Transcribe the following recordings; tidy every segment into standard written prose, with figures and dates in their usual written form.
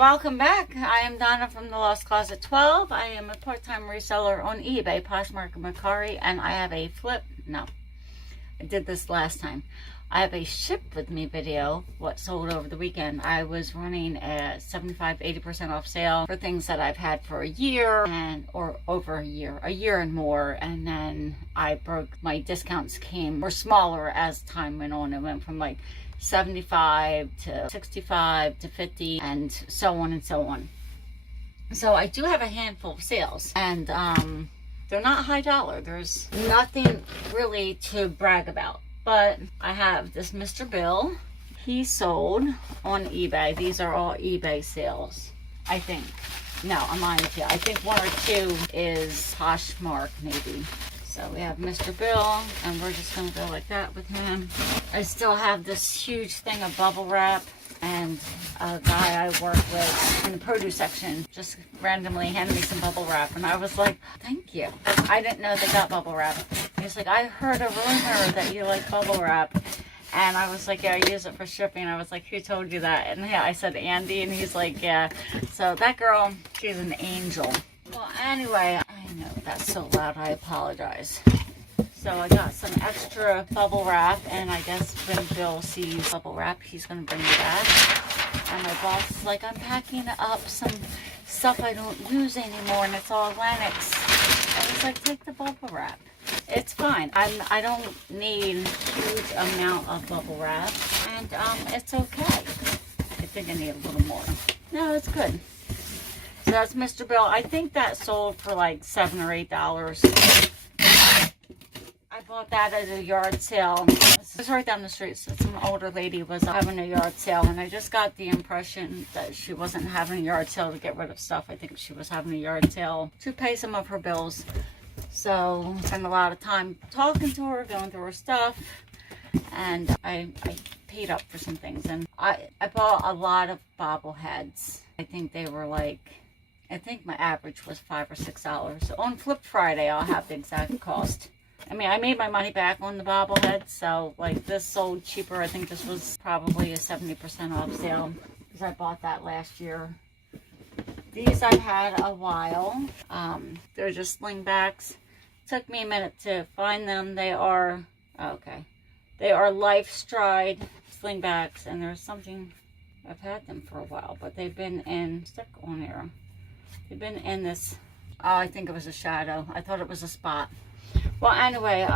Welcome back. I am Donna from the Lost Closet 12. I am a part-time reseller on eBay, Poshmark and Mercari, and I have a I did this last time. I have a ship with me video, what sold over the weekend. I was running a 75-80% off sale for things that I've had for a year or over a year and more, and then my discounts were smaller as time went on. It went from like 75 to 65 to 50 and so on and so on. So I do have a handful of sales, and they're not high dollar. There's nothing really to brag about. But I have this Mr. Bill. He sold on eBay. These are all eBay sales, I think. No, I'm lying to you. I think one or two is Poshmark, maybe. So we have Mr. Bill, and we're just going to go like that with him. I still have this huge thing of bubble wrap, and a guy I work with in the produce section just randomly handed me some bubble wrap, and I was like, thank you. I didn't know they got bubble wrap. He's like, I heard a rumor that you like bubble wrap. And I was like, yeah, I use it for shipping. I was like, who told you that? And yeah, I said Andy, and he's like, yeah. So that girl, she's an angel. Well, anyway, I know that's so loud, I apologize. So I got some extra bubble wrap, and I guess when Bill sees bubble wrap, he's going to bring me that. And my boss is like, I'm packing up some stuff I don't use anymore, and it's all Lennox. I was like, take the bubble wrap. It's fine. I don't need a huge amount of bubble wrap, and it's okay. I think I need a little more. No, it's good. So that's Mr. Bill. I think that sold for like $7 or $8. I bought that at a yard sale. It was right down the street. So some older lady was having a yard sale, and I just got the impression that she wasn't having a yard sale to get rid of stuff. I think she was having a yard sale to pay some of her bills. So I spent a lot of time talking to her, going through her stuff, and I paid up for some things. And I bought a lot of bobbleheads. I think they were like, I think my average was $5 or $6. So on Flip Friday, I'll have the exact cost. I mean, I made my money back on the bobblehead, so like this sold cheaper. I think this was probably a 70% off sale because I bought that last year. These I've had a while. They're just slingbacks. Took me a minute to find them. They are Life Stride slingbacks, and there's something, I've had them for a while, but they've been in, stick on here. They've been in this, I think it was a shadow. I thought it was a spot. Well, anyway,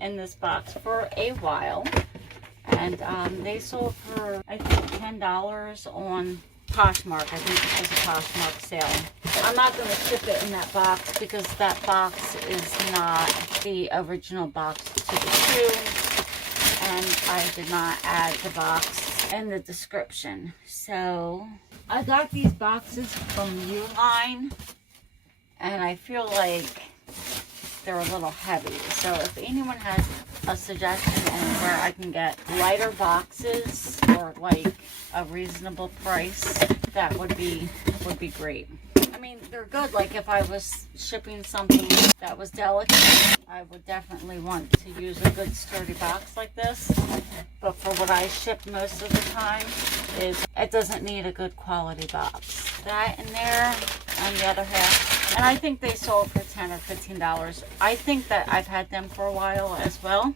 in this box for a while, and they sold for, I think, $10 on Poshmark. I think it was a Poshmark sale. I'm not going to ship it in that box because that box is not the original box to the shoe, and I did not add the box in the description. So I got these boxes from Uline, and I feel like they're a little heavy. So if anyone has a suggestion on where I can get lighter boxes or like a reasonable price, that would be great. I mean, they're good. Like if I was shipping something that was delicate, I would definitely want to use a good sturdy box like this. But for what I ship most of the time, it doesn't need a good quality box. That in there on the other half. And I think they sold for $10 or $15. I think that I've had them for a while as well.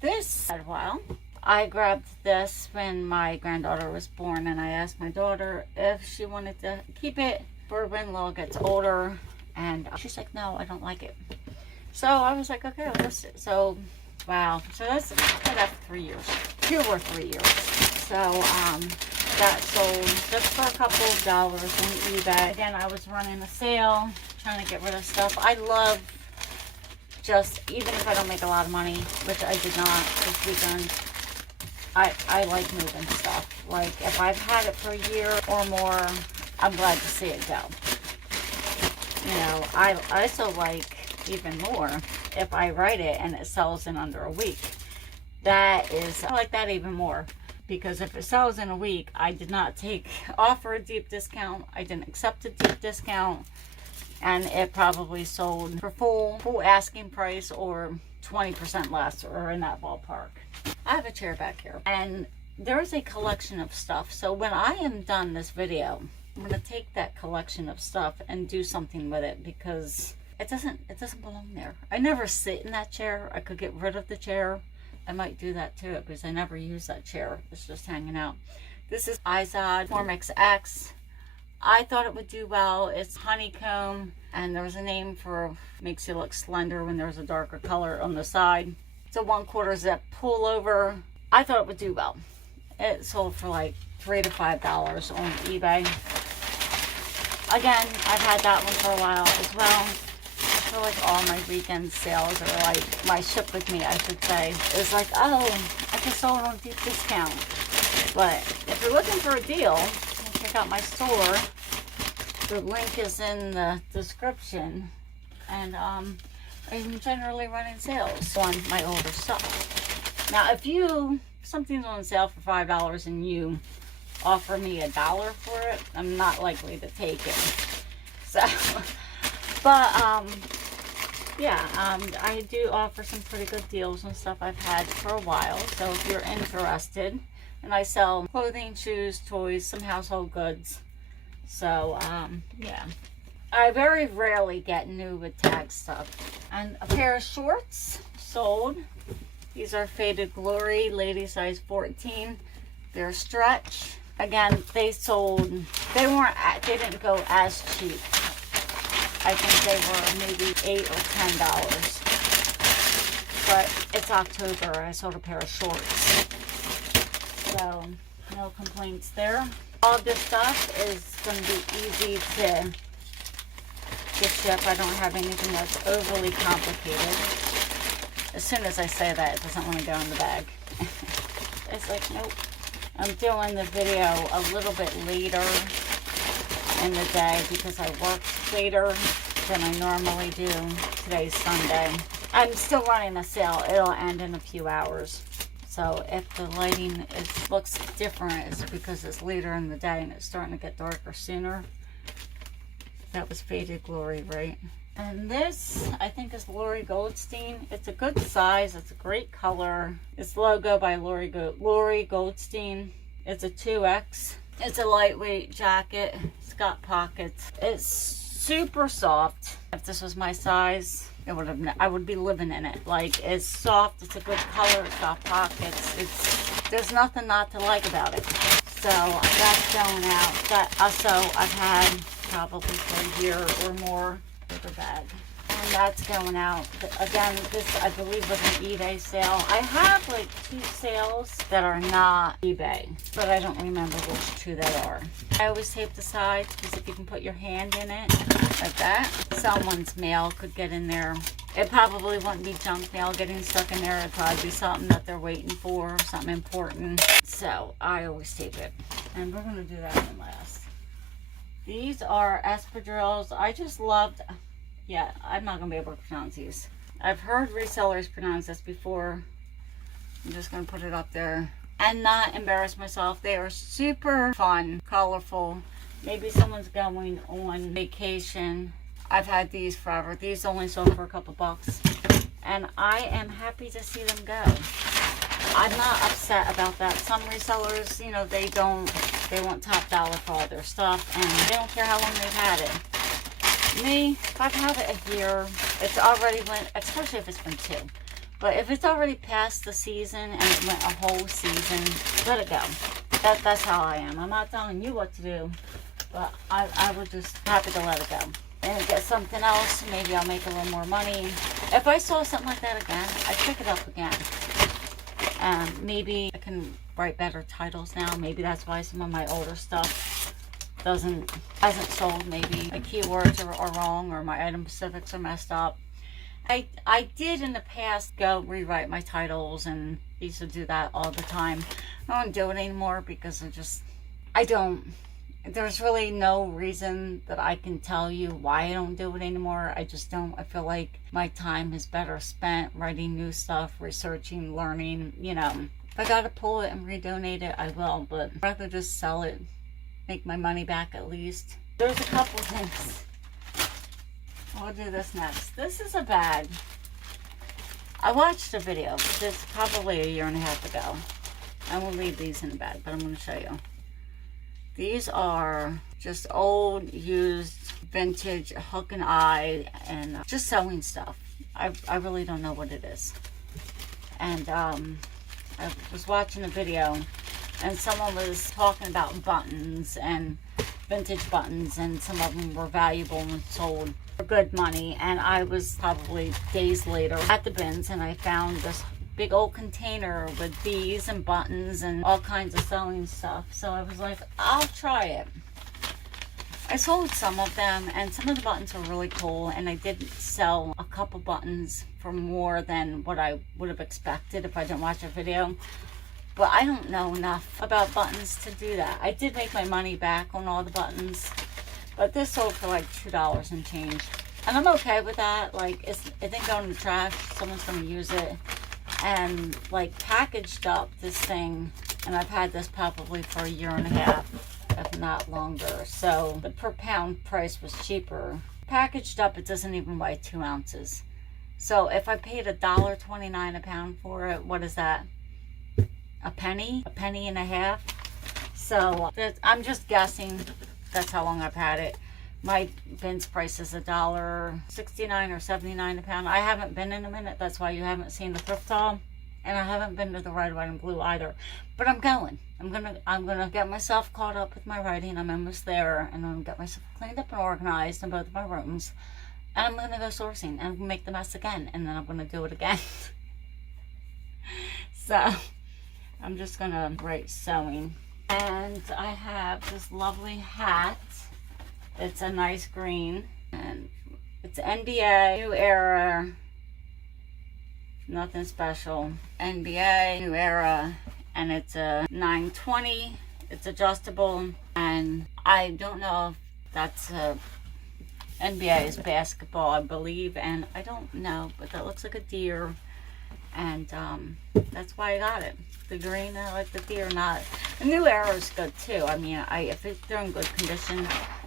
This had a while. I grabbed this when my granddaughter was born, and I asked my daughter if she wanted to keep it for when Lil gets older, and she's like, no, I don't like it. So I was like, okay, I'll list it. So wow, so that's for 3 years, 2 or 3 years. So that sold just for a couple of dollars on eBay. Again, I was running a sale, trying to get rid of stuff. I love, just even if I don't make a lot of money, which I did not this weekend, I like moving stuff. Like if I've had it for a year or more, I'm glad to see it go. You know, I still like even more if I write it and it sells in under a week. I like that even more, because if it sells in a week, I did not offer a deep discount. I didn't accept a deep discount, and it probably sold for full asking price or 20% less, or in that ballpark. I have a chair back here, and there's a collection of stuff. So when I am done this video, I'm going to take that collection of stuff and do something with it, because it doesn't belong there. I never sit in that chair. I could get rid of the chair. I might do that too, because I never use that chair. It's just hanging out. This is Izod Formix X. I thought it would do well. It's honeycomb, and there's a name for, makes you look slender when there's a darker color on the side. It's a 1/4 zip pullover. I thought it would do well. It sold for like $3 to $5 on eBay. Again, I've had that one for a while as well. I feel like all my weekend sales, or like my ship with me, I should say, is like, oh, I just sold it on deep discount. But if you're looking for a deal, check out my store. The link is in the description. And I'm generally running sales on my older stuff. Now, if something's on sale for $5 and you offer me $1 for it, I'm not likely to take it. So, but yeah, I do offer some pretty good deals on stuff I've had for a while. So if you're interested, and I sell clothing, shoes, toys, some household goods. So yeah, I very rarely get new with tag stuff. And a pair of shorts sold. These are Faded Glory, lady size 14. They're stretch. Again, they didn't go as cheap. I think they were maybe $8 or $10. But it's October. I sold a pair of shorts. So, no complaints there. All this stuff is going to be easy to get shipped. I don't have anything that's overly complicated. As soon as I say that, it doesn't want to go in the bag. It's like, nope. I'm doing the video a little bit later in the day because I work later than I normally do. Today's Sunday. I'm still running a sale. It'll end in a few hours. So if the lighting looks different, it's because it's later in the day and it's starting to get darker sooner. That was Faded Glory, right? And this, I think, is Lori Goldstein. It's a good size. It's a great color. It's logo by Lori Goldstein. It's a 2X. It's a lightweight jacket. It's got pockets. It's super soft. If this was my size, I would be living in it. Like, it's soft. It's a good color. It's got pockets. There's nothing not to like about it. So that's going out. That also I've had probably for a year or more. Paper bag, and that's going out. Again, this I believe was an eBay sale. I have like 2 sales that are not eBay, but I don't remember which 2 they are. I always tape the sides, because if you can put your hand in it like that, someone's mail could get in there. It probably wouldn't be junk mail getting stuck in there. It'd probably be something that they're waiting for, something important. So I always tape it, and we're going to do that one last. These are espadrilles. I just loved, yeah, I'm not going to be able to pronounce these. I've heard resellers pronounce this before. I'm just going to put it up there and not embarrass myself. They are super fun, colorful. Maybe someone's going on vacation. I've had these forever. These only sold for a couple bucks. And I am happy to see them go. I'm not upset about that. Some resellers, you know, they want top dollar for all their stuff, and they don't care how long they've had it. Me, if I've had it a year, it's already went, especially if it's been 2. But if it's already past the season and it went a whole season, let it go. That's how I am. I'm not telling you what to do, but I would just happy to let it go. And get something else, maybe I'll make a little more money. If I saw something like that again, I'd pick it up again. Maybe I can write better titles now. Maybe that's why some of my older stuff hasn't sold. Maybe my keywords are wrong, or my item specifics are messed up. I did in the past go rewrite my titles, and used to do that all the time. I don't do it anymore because I don't there's really no reason that I can tell you why I don't do it anymore. I just don't. I feel like my time is better spent writing new stuff, researching, learning, you know. If I gotta pull it and redonate it, I will, but I'd rather just sell it, make my money back at least. There's a couple things. We'll do this next. This is a bag. I watched a video, this probably a year and a half ago. I will leave these in the bag, but I'm going to show you. These are just old, used, vintage, hook and eye, and just sewing stuff. I really don't know what it is. And I was watching a video, and someone was talking about buttons and vintage buttons, and some of them were valuable and sold for good money. And I was probably days later at the bins, and I found this big old container with bees and buttons and all kinds of sewing stuff. So I was like, I'll try it. I sold some of them, and some of the buttons were really cool, and I did sell a couple buttons for more than what I would have expected if I didn't watch a video. But I don't know enough about buttons to do that. I did make my money back on all the buttons, but this sold for like $2 and change. And I'm okay with that. Like, it didn't go in the trash. Someone's going to use it. And like packaged up this thing, and I've had this probably for a year and a half, if not longer. So the per pound price was cheaper. Packaged up, it doesn't even weigh 2 ounces. So if I paid $1.29 a pound for it, what is that? A penny and a half. So I'm just guessing that's how long I've had it. My bins price is $1.69 or 79 a pound. I haven't been in a minute. That's why you haven't seen the thrift haul. And I haven't been to the red, white, and blue either. But I'm going. I'm gonna get myself caught up with my writing. I'm almost there, and I'm gonna get myself cleaned up and organized in both of my rooms. And I'm gonna go sourcing, and I'm gonna make the mess again, and then I'm gonna do it again. So I'm just gonna write sewing. And I have this lovely hat. It's a nice green, and it's NBA, New Era, nothing special. NBA, New Era, and it's a 920. It's adjustable, and I don't know if that's NBA is basketball, I believe, and I don't know, but that looks like a deer, and that's why I got it. The green, I like the deer, not. The New Era is good too. I mean, if they're in good condition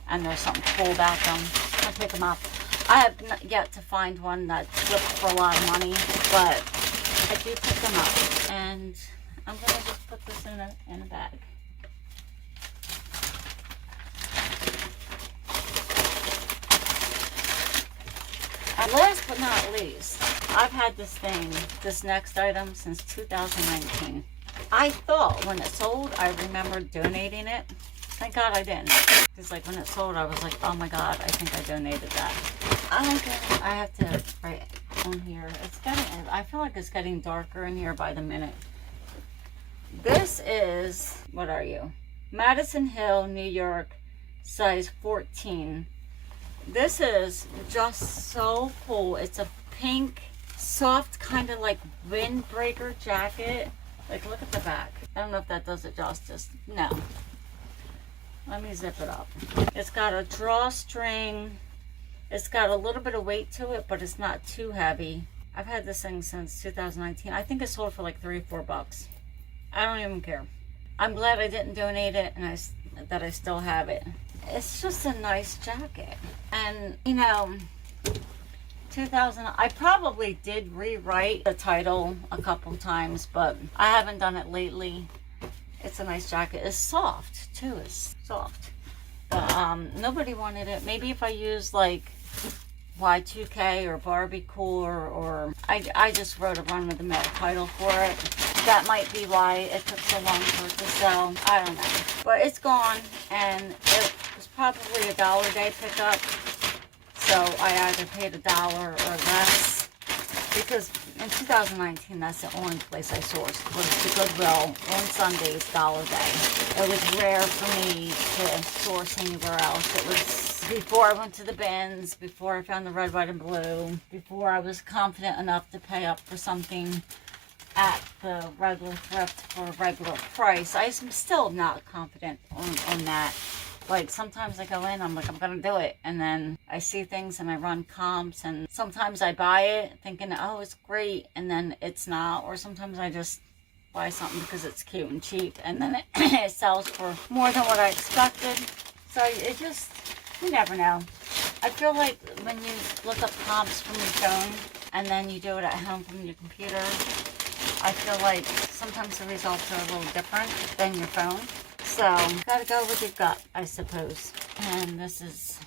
and there's something cool about them, I'll pick them up. I have not yet to find one that flipped for a lot of money, but I do pick them up. And I'm gonna just put this in a bag. And last but not least, I've had this next item since 2019. I thought when it sold, I remembered donating it. Thank God I didn't. Because like when it sold, I was like, oh my God, I think I donated that. I have to write on here. I feel like it's getting darker in here by the minute. This is, what are you? Madison Hill, New York, size 14. This is just so cool. It's a pink, soft, kind of like windbreaker jacket. Like, look at the back. I don't know if that does it justice. No. Let me zip it up. It's got a drawstring. It's got a little bit of weight to it, but it's not too heavy. I've had this thing since 2019. I think it sold for like $3 or $4. I don't even care. I'm glad I didn't donate it, and that I still have it. It's just a nice jacket. And, you know, I probably did rewrite the title a couple times, but I haven't done it lately. It's a nice jacket. It's soft, too. It's soft. But nobody wanted it. Maybe if I use, like, Y2K or Barbie Cool, or I just wrote a run-of-the-mill title for it. That might be why it took so long for it to sell. I don't know. But it's gone, and it was probably $1 a day pickup. So I either paid $1 or less. Because in 2019, that's the only place I sourced, was the Goodwill on Sundays, $1 a day. It was rare for me to source anywhere else. It was before I went to the bins, before I found the red, white, and blue, before I was confident enough to pay up for something at the regular thrift for a regular price. I'm still not confident on that. Like, sometimes I go in, I'm like, I'm gonna do it, and then I see things and I run comps, and sometimes I buy it thinking, oh, it's great, and then it's not. Or sometimes I just buy something because it's cute and cheap, and then it sells for more than what I expected. So it just, you never know. I feel like when you look up comps from your phone and then you do it at home from your computer, I feel like sometimes the results are a little different than your phone. So, gotta go with your gut, I suppose. And this is...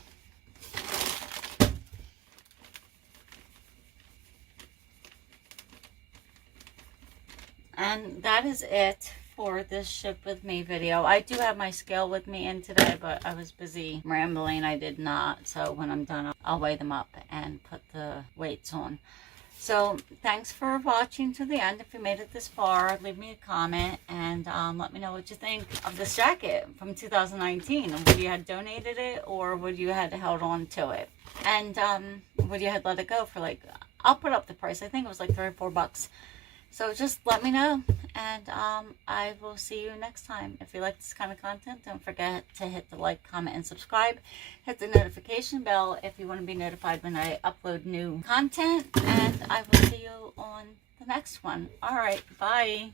And that is it for this ship with me video. I do have my scale with me in today, but I was busy rambling. I did not. So when I'm done, I'll weigh them up and put the weights on. So thanks for watching to the end. If you made it this far, leave me a comment and let me know what you think of this jacket from 2019. Would you have donated it, or would you have held on to it? And would you have let it go for, like, I'll put up the price. I think it was like $3 or $4. So just let me know, and I will see you next time. If you like this kind of content, don't forget to hit the like, comment, and subscribe. Hit the notification bell if you want to be notified when I upload new content, and I will see you on the next one. All right, bye.